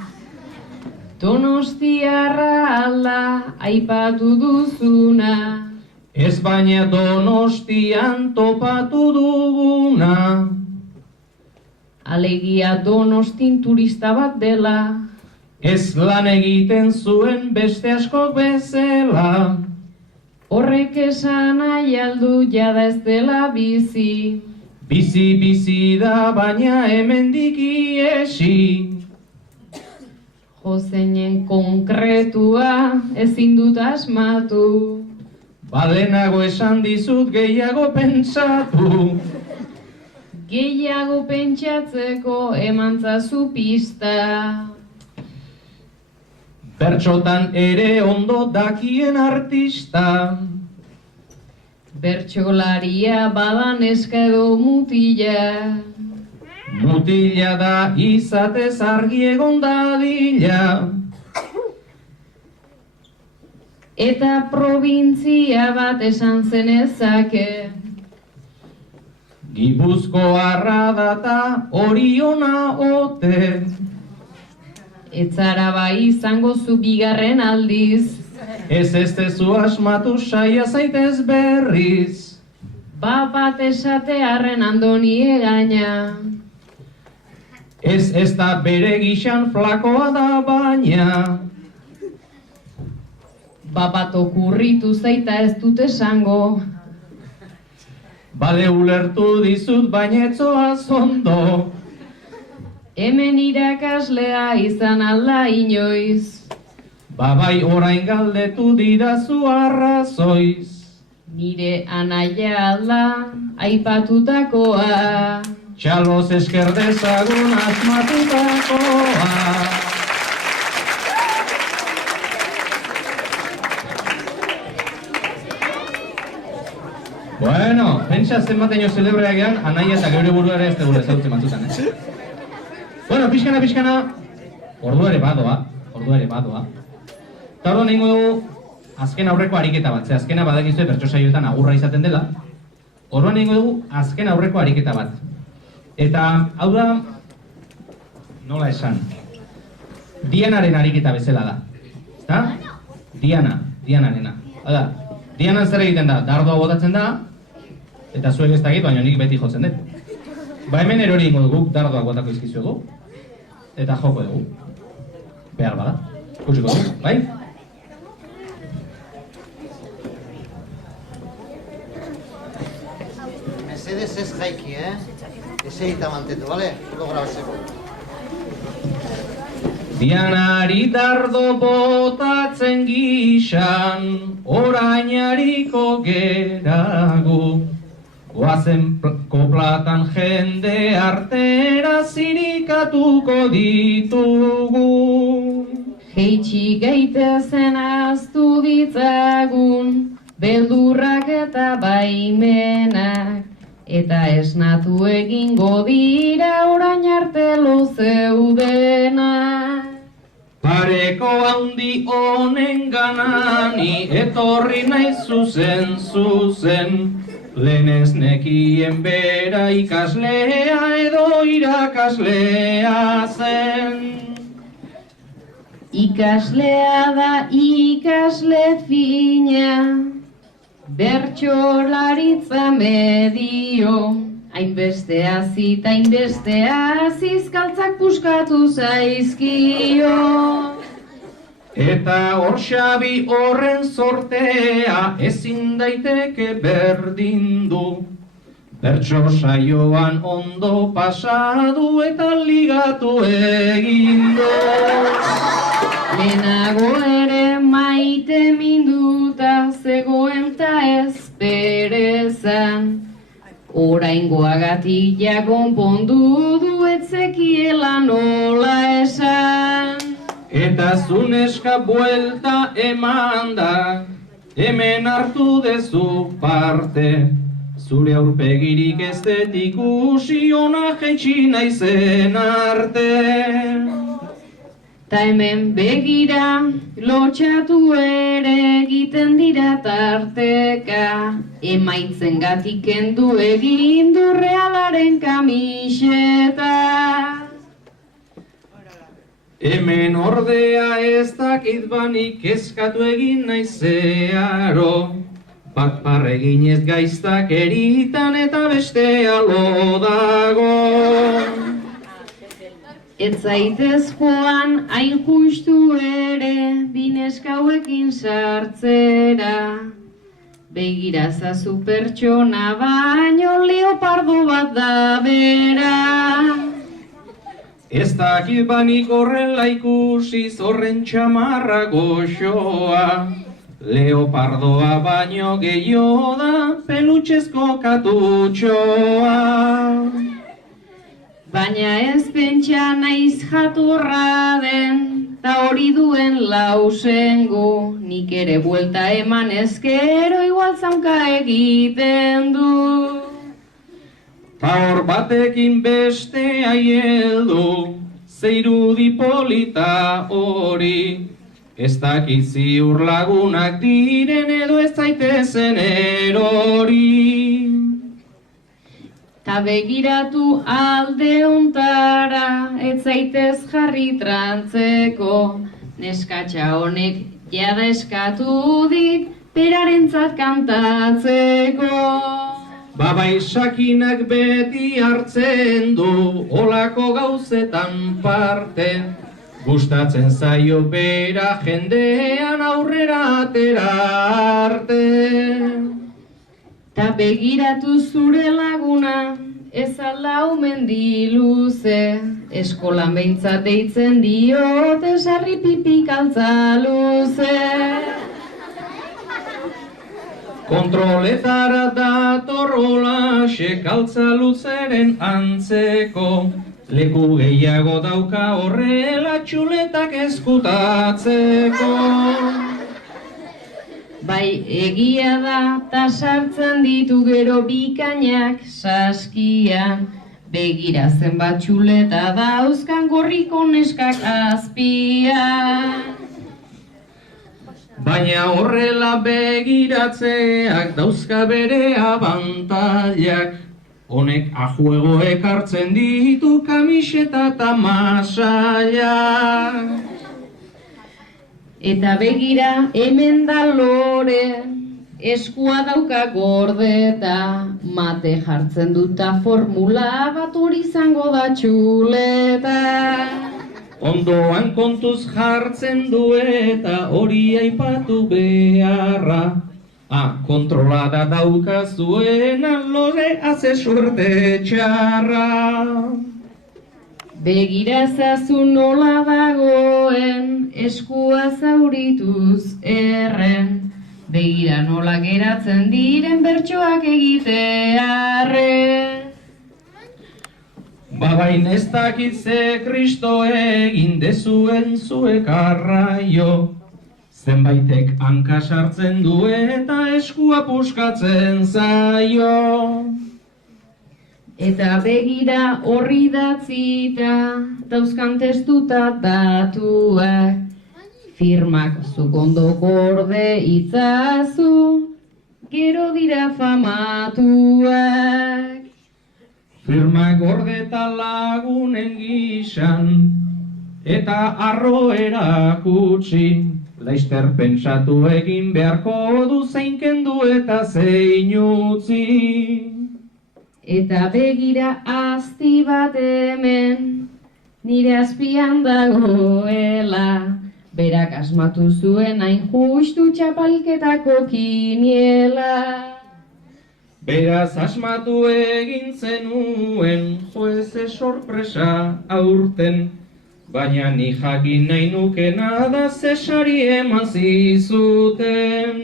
Donostiarra alda aipatu duzuna. Ez baina Donostian topatu duguna. Alegia Donostin turista bat dela. Ez lan egiten zuen beste askok bezala. Horrek esan nahi aldu jada ez dela bizi. Bizi da baina hemendik iesi. Jozeinen konkretua ezin dut asmatu. Balenago esan dizut gehiago pentsatu. Gehiago pentsatzeko emantzazu pista. Bertxotan ere ondo dakien artista. Bertsolaria badan eska edo mutila. Mutila da izatez argi egon dadila. Eta probintzia bat esan zenezake. Gipuzkoarra data Oriona ote. Etzara bai izango zu bigarren aldiz. Ez zu asmatu saia zaitez berriz. Bat esatearren andoni egaina. Ez da bere gixan flakoa da baina. Bat okurritu zaita ez dut esango. Bale ulertu dizut baina etzoaz ondo. Hemen irakaslea izan alda inoiz. Bai orain galdetu didazu arrazoiz. Nire anaia alda aipatutakoa. Txaloz esker dezagun asmatutakoa. Bueno, pentsa zenbateño celebreak egan, anaia eta geure burua ere ez tegule zautzen batzutan, Bueno, pixkana, ordua ere badoa. Eta orduan egingo dugu, azken aurreko ariketa bat, ze azkena badakizue bertso saioetan agurra izaten dela. Orduan egingo dugu, azken aurreko ariketa bat. Eta, hau da, nola esan, Dianaren ariketa bezala da. Ezta? Dianarena. Hau da, Dianan zer egiten da, dardoa botatzen da, eta zuek ez dakit, baina nik beti jotzen dut. Ba hemen erori ingo dugu, dardoak botako izkizuegu, eta joko dugu. Behar bada, kusiko dugu, bai? Mesedez ez jaiki, Eseita mantetu, bale? Puro grauzeko. Dianari dardo botatzen gixan, orainariko geragu. Goazen koplatan jende artera zirikatuko ditugu. Jeitsi gaitezen aztu ditzagun, beldurrak eta baimenak. Eta esnatu egingo dira orain arte lo zeudenak. Pareko handi honen ganani etorri nahi zuzen. Lehen ez nekien bera ikaslea edo irakaslea zen. Ikaslea da ikasle fina, Bertsolaritza medio, hainbeste azita, hainbeste azizkaltzak puskatu zaizkio. Eta hor Xabi horren sortea ezin daiteke berdin du. Bertso saioan ondo pasadu eta ligatu egin du. Lehenago ere maite minduta zegoen ta ez perezan. Oraingoagatik ja konpondu du etzekiela nola esan. Eta zuneska buelta eman da, hemen hartu dezu parte. Zure aurpegirik ez dut ikusi ona jaitsi naizen arte. Ta hemen begira, lotxatu ere egiten dira tarteka. Emaitzen gatik kendu egin du Realaren kamiseta. Hemen ordea ez dakit banik kezkatu egin naizero. Bat parreginez gaiztak eritan eta bestea lo dago. Ez zaitez joan hain justu ere bineskauekin sartzera. Begira zazu pertsona baino leopardo bat da bera. Ez dakit banik horrela ikusiz horren txamarra goxoa. Leopardoa baino gehiago da pelutxezko katutxoa. Baina ez pentsa naiz jatorra den, ta hori duen lausengo. Nik ere buelta eman ezkero igual zaunka egiten du. Ta hor batekin beste aieldu, zeirudi polita hori. Ez dakit ziur lagunak diren edo ez zaitezen erori. Ta begiratu alde ontara, ez zaitez jarri trantzeko. Neskatxa honek jada eskatu dit, berarentzat kantatzeko. Babai sakinak beti hartzen du, olako gauzetan parte. Gustatzen zaio bera jendean aurrera atera arte. Ta begiratu zure laguna, ez ala umendi luze. Eskolan behintzat deitzen diote sarri pipik altza luze. Kontroletara dator olaxe kaltza luzeren antzeko. Leku gehiago dauka horrela txuletak eskutatzeko. Bai egia da, ta sartzen ditu gero bikainak saskian. Begira zenbat txuleta dauzkan gorriko neskak azpian. Baina horrela begiratzeak dauzka bere abantailak. Honek ajuego ekartzen ditu kamiseta eta masailak. Eta begira hemen da lore, eskua dauka gordeta. Mate jartzen duta formula bat hori izango da txuleta. Ondoan kontuz jartzen du eta hori aipatu beharra. Kontrolada daukazuena lore haze suerte txarra. Begira ezazu nola dagoen, eskua zaurituz erren. Begira nola geratzen diren bertsoak egitearren. Babain ez dakit ze Kristo egin dezuen zuek arraio. Zenbaitek hanka sartzen du eta eskua puskatzen zaio. Eta begira horri datzita, dauzkan testuta datuak. Firmak zuk ondo gorde itzazu, gero dira famatuak. Firmak gorde eta lagunen gizan, eta arro erakutsi. Laister pentsatu egin beharko du zein kendu eta zein utzi. Eta begira azti bat hemen, nire azpian dagoela, berak asmatu zuen hain justu txapalketako kiniela. Beraz asmatu egin zenuen, joeze sorpresa aurten, baina ni jakin nahi nukena da zesari eman zizuten.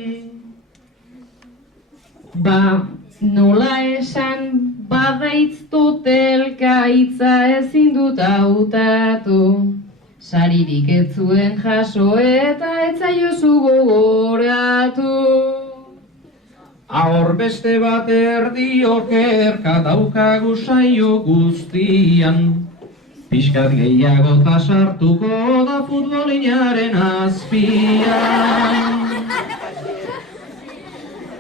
Ba, nola esan badaitz totelka hitza ezin dut hautatu. Saririk ez zuen jaso eta ez zaiozu gogoratu. Ahor beste bat erdi okerka daukagu saio guztian, pixkat gehiago ta sartuko da futbolinaren azpian.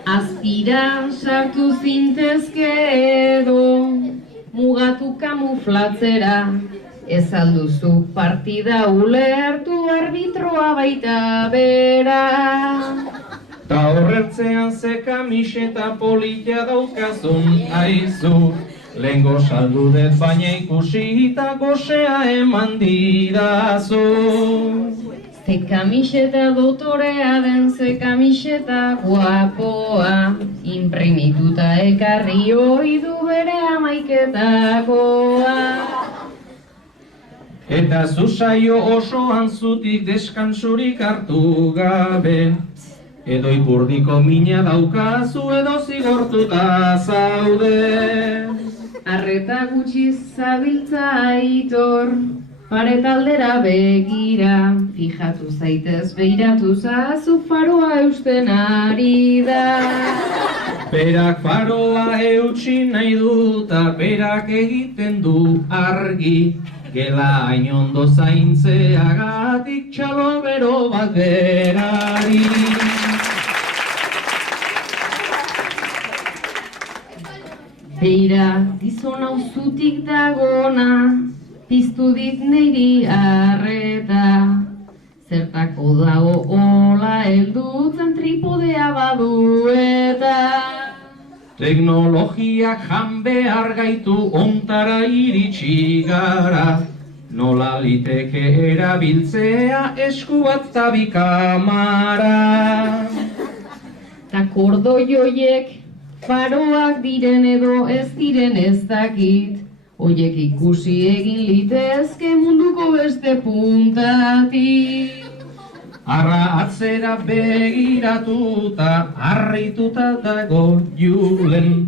Azpiran sartu zintezke edo, mugatu kamuflatzera, ez alduzu partida ulertu arbitroa baita bera. Ta horretzean ze kamiseta polita daukazun aizu, lehengo saldu dut baina ikusi eta gozea eman didazu. Ze kamiseta dotorea den ze kamiseta guapoa, imprimituta ekarri hoi du bere amaiketakoa. Eta zu saio osoan zutik deskansurik hartu gabe, edo ipurdiko mina daukazu edo zigortuta zaude. Arreta gutxi zabiltza aitor, paretaldera begira, fijatu zaitez beiratu zazu faroa eusten ari da. Berak faroa eutsi nahi duta, berak egiten du argi, gela hain ondo zaintzeagatik txalo bero bat berari. Beira, gizon hau zutik dagona, piztu dit neiri arreta. Zertako dago hola heldutzen tripodea badu eta. Teknologiak jan behar gaitu ontara iritsi gara, nola liteke erabiltzea esku bat tabi kamara. Ta kordoioiek faroak diren edo ez diren ez dakit, hoiek ikusi egin litezke munduko beste puntatik. Arra atzera begiratuta, harrituta dago Julen,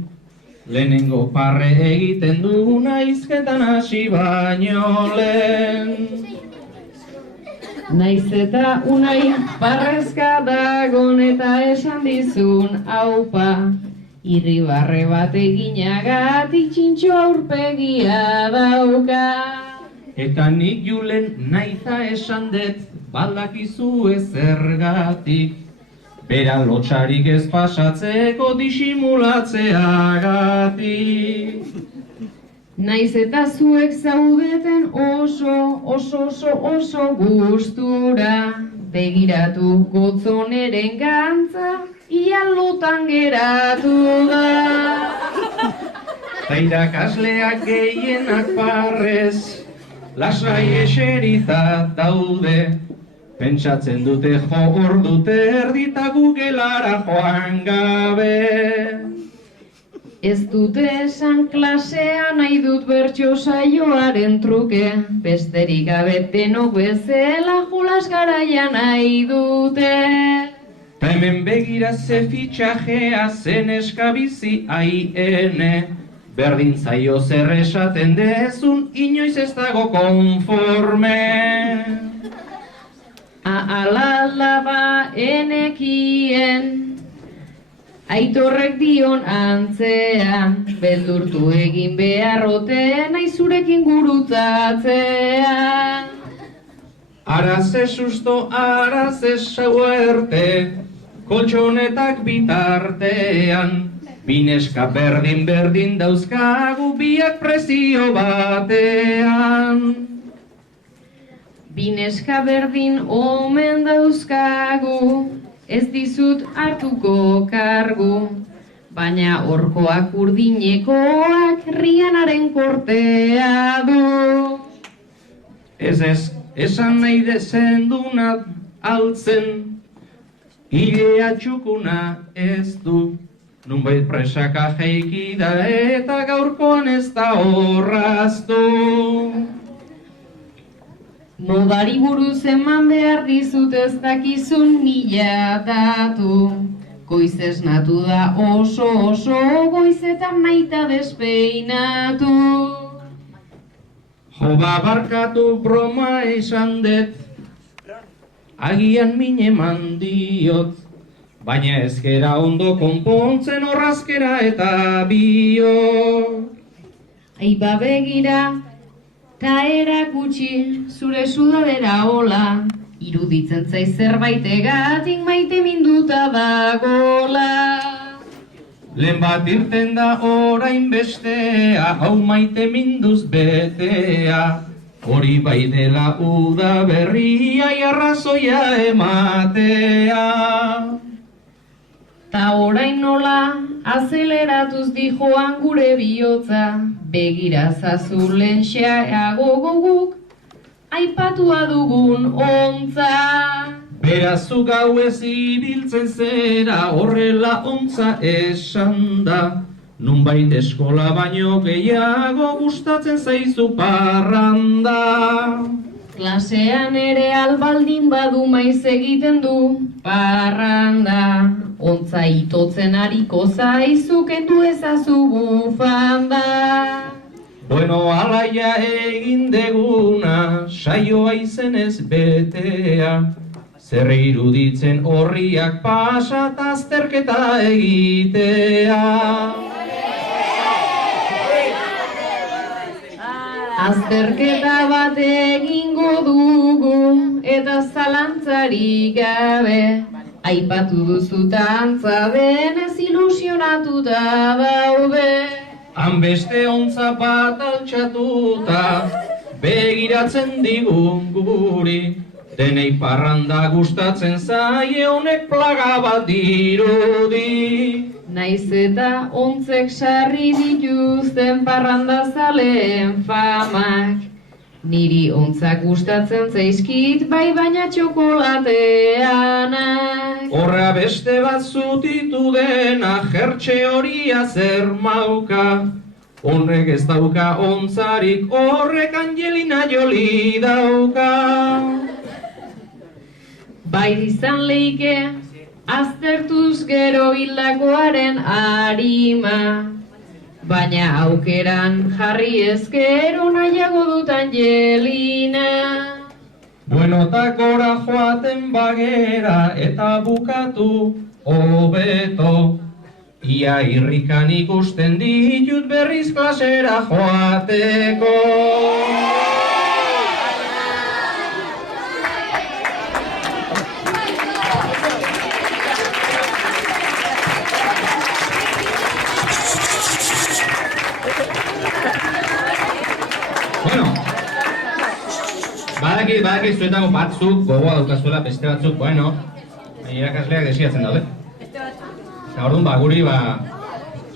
lehenengo parre egiten du naizketan hasi baino lehen. Naiz eta unai parrezka dagon eta esan dizun aupa, irribarre bat eginagatik txintxo aurpegia dauka. Eta nik Julen naiza esan dut, baldakizu ezergatik, bera lotxarik ez pasatzeko disimulatzeagatik. Naiz eta zuek zaudeten oso gustura, begiratu gotzoneren gantza, ia lotan geratu da. Ta irakasleak gehienak parrez, lasai eserita daude, pentsatzen dute jo ordute erdita gugelara joan gabe. Ez dute esan klasea nahi dut bertso saioaren truke, besterik gabe denok bezala jolas garaia nahi dute. Ta hemen begira ze fitxajea zen eskabizi aiene, berdin zaio zer esaten dezun, inoiz ez dago konforme. Ahalaba enekien, aitorrek dion antzean, beldurtu egin beharrote nahi zurekin gurutzatzea. Araze susto, araze suerte, koltsonetak bitartean, bineska berdin dauzkagu biak prezio batean. Bineska berdin omen dauzkagu, ez dizut hartuko kargu, baina horkoak urdinekoak Rianaren kortea du. Ez, esan nahi dezenduna altzen, hilea txukuna ez du. Nunbait presaka jeiki da eta gaurkoan ez da horraztu. Modari buruz eman behar dizut ez dakizun mila datu. Goiz esnatu da oso goizetan naita despeinatu. Joba barkatu broma esan dut, agian min eman diot, baina ezkera ondo konpontzen horrazkera eta bio. Aiba begira, ta erakutsi zure sudadera hola, iruditzen zaiz zerbaitegatik maite minduta dagola. Lehen bat irten da orain bestea, hau maite minduz betea. Hori bai dela uda berria arrazoia ematea. Ta orain nola, azeleratuz dijoan gure bihotza, begira zazulen xeago goguk, aipatua dugun ontza. Beraz zu gau ez ibiltzen zera, horrela ontza esan da. Nunbait eskola baino gehiago gustatzen zaizu parranda. Klasean ere albaldin badu maiz egiten du parranda. Ontza itotzen hariko zaizu kendu ezazu bufanda. Bueno, alaia egin deguna, saioa izenez betea. Zer iruditzen horriak pasat azterketa egitea. Azterketa bat egingo dugu eta zalantzarik gabe. Aipatu duzu tantza denez ilusionatuta daude. Han beste ontza bat altxatuta, begiratzen digun guri. Denei parranda gustatzen zaie honek plaga bat dirudi. Naiz eta ontzek sarri dituzten parranda zaleen famak. Niri ontzak gustatzen zaizkit bai baina txokolateanak. Horra beste bat zutitu dena jertxe horia zer mauka. Horrek ez dauka ontzarik, horrek Angelina Jolie dauka. Bai izan leike, aztertuz gero hildakoaren arima. Baina aukeran jarri ezkero nahiago dut Angelina. Bueno, takora joaten bagera eta bukatu hobeto. Ia irrikan ikusten ditut berriz klasera joateko. Badaki zuetako batzuk gogoa daukazuela, beste batzuk, bueno, irakasleak desiatzen daude. Eta orduan, guri,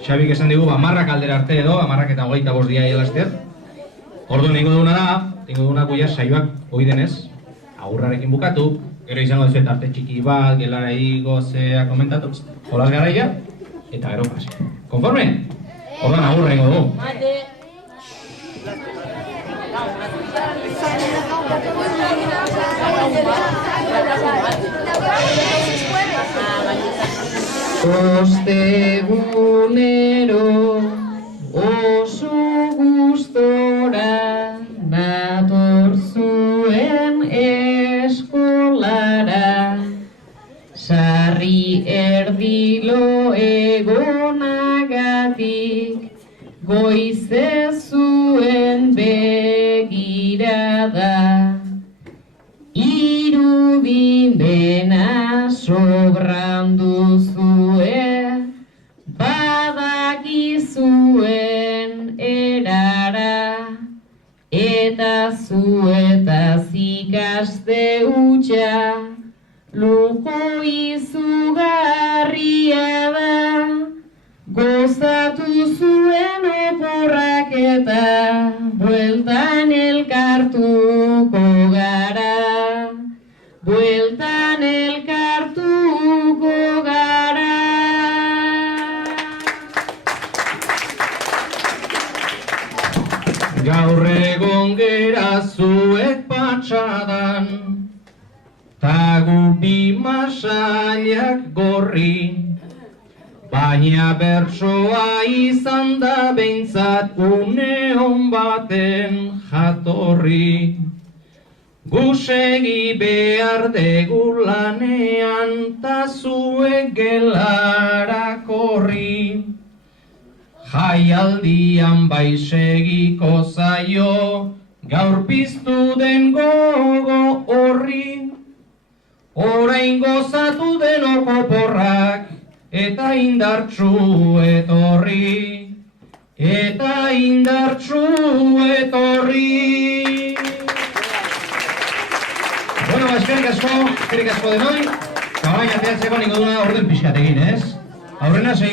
Xabik esan digu, marrak aldera arte edo, 15 dia hielastean. Orduan, ningo duguna guia saioak hoi denez, agurrarekin bukatu, gero izango duzuet arte txiki bat, gelara igo, zea komentatu, jolas garaia, eta gero pasi. Konforme? Orduan, agurra ingo dugu. Ostegunero oso gustora nator zuen eskolara. Sarri erdilo egonagatik goize zuen begirada. Irudimena sobrandu zuen, badakizuen erara, eta zuetaz ikaste hutsa, lujo izugarria da, gozatu zuen oporrak eta bueltan elkartuko gara, bueltan elkartuko gara. Gaur egon gera zuek patxadan, ta gu bi masailak gorri, baina bertsoa izan da behintzat une hon baten jatorri. Gu segi behar degu lanean ta zuek gelara korri. Jaialdian bai segiko zaio, gaur piztu den gogo horri. Orain gozatu denok oporrak, eta indartsu etorri, eta indartsu etorri. Bueno, eskerrik asko denoi, kabaina teatzeko ningo duna orden pixkat egin, ez? Aurrena 6.